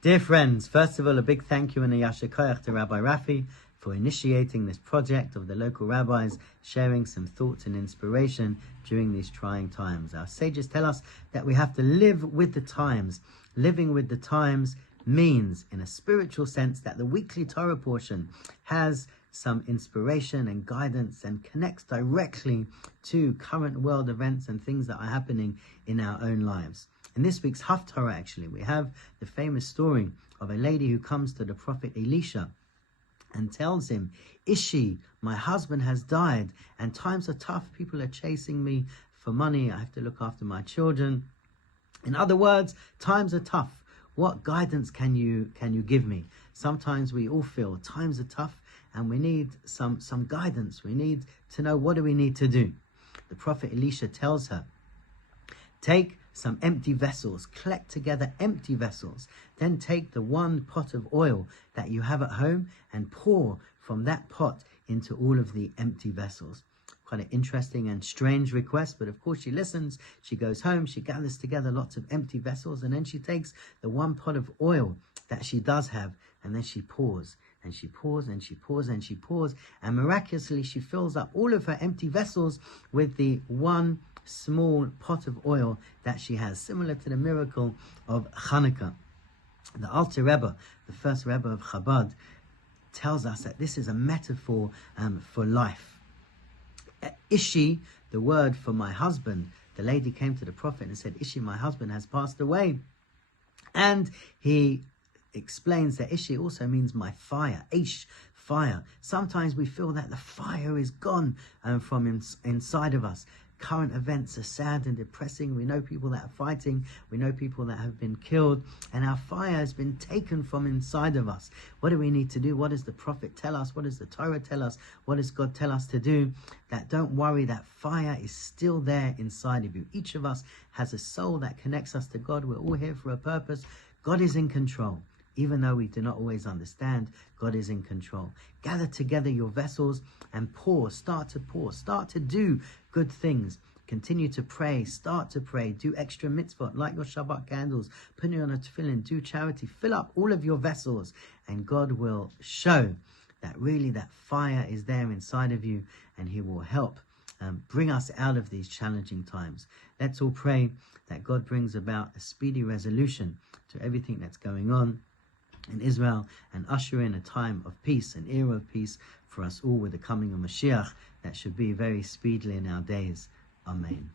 Dear friends, first of all, a big thank you and a yasher koach to Rabbi Rafi for initiating this project of the local rabbis, sharing some thoughts and inspiration during these trying times. Our sages tell us that we have to live with the times. Living with the times means, in a spiritual sense, that the weekly Torah portion has some inspiration and guidance and connects directly to current world events and things that are happening in our own lives. In this week's Haftarah, actually, we have the famous story of a lady who comes to the prophet Elisha and tells him, Ishi, my husband has died and times are tough. People are chasing me for money. I have to look after my children. In other words, times are tough. What guidance can you give me? Sometimes we all feel times are tough and we need some guidance. We need to know, what do we need to do? The prophet Elisha tells her, take some empty vessels, collect together empty vessels, then take the one pot of oil that you have at home and pour from that pot into all of the empty vessels. Quite an interesting and strange request, but of course she listens. She goes home, she gathers together lots of empty vessels, and then she takes the one pot of oil that she does have, and then she pours, and she pours, and she pours, and she pours, and miraculously she fills up all of her empty vessels with the one small pot of oil that she has, similar to the miracle of Hanukkah. The Alter Rebbe, the first Rebbe of Chabad, tells us that this is a metaphor for life. Ishi, the word for my husband, the lady came to the prophet and said, Ishi, my husband has passed away. And he explains that Ishi also means my fire, Ish, fire. Sometimes we feel that the fire is gone from inside of us. Current events are sad and depressing. We know people that are fighting. We know people that have been killed. And our fire has been taken from inside of us. What do we need to do? What does the prophet tell us? What does the Torah tell us? What does God tell us to do? That don't worry, that fire is still there inside of you. Each of us has a soul that connects us to God. We're all here for a purpose. God is in control. Even though we do not always understand, God is in control. Gather together your vessels and pour. Start to do good things. Continue to pray. Start to pray. Do extra mitzvot, light your Shabbat candles, put on a tefillin, do charity. Fill up all of your vessels, and God will show that really that fire is there inside of you, and He will help bring us out of these challenging times. Let's all pray that God brings about a speedy resolution to everything that's going on in Israel, and usher in a time of peace, an era of peace for us all with the coming of Mashiach that should be very speedily in our days. Amen.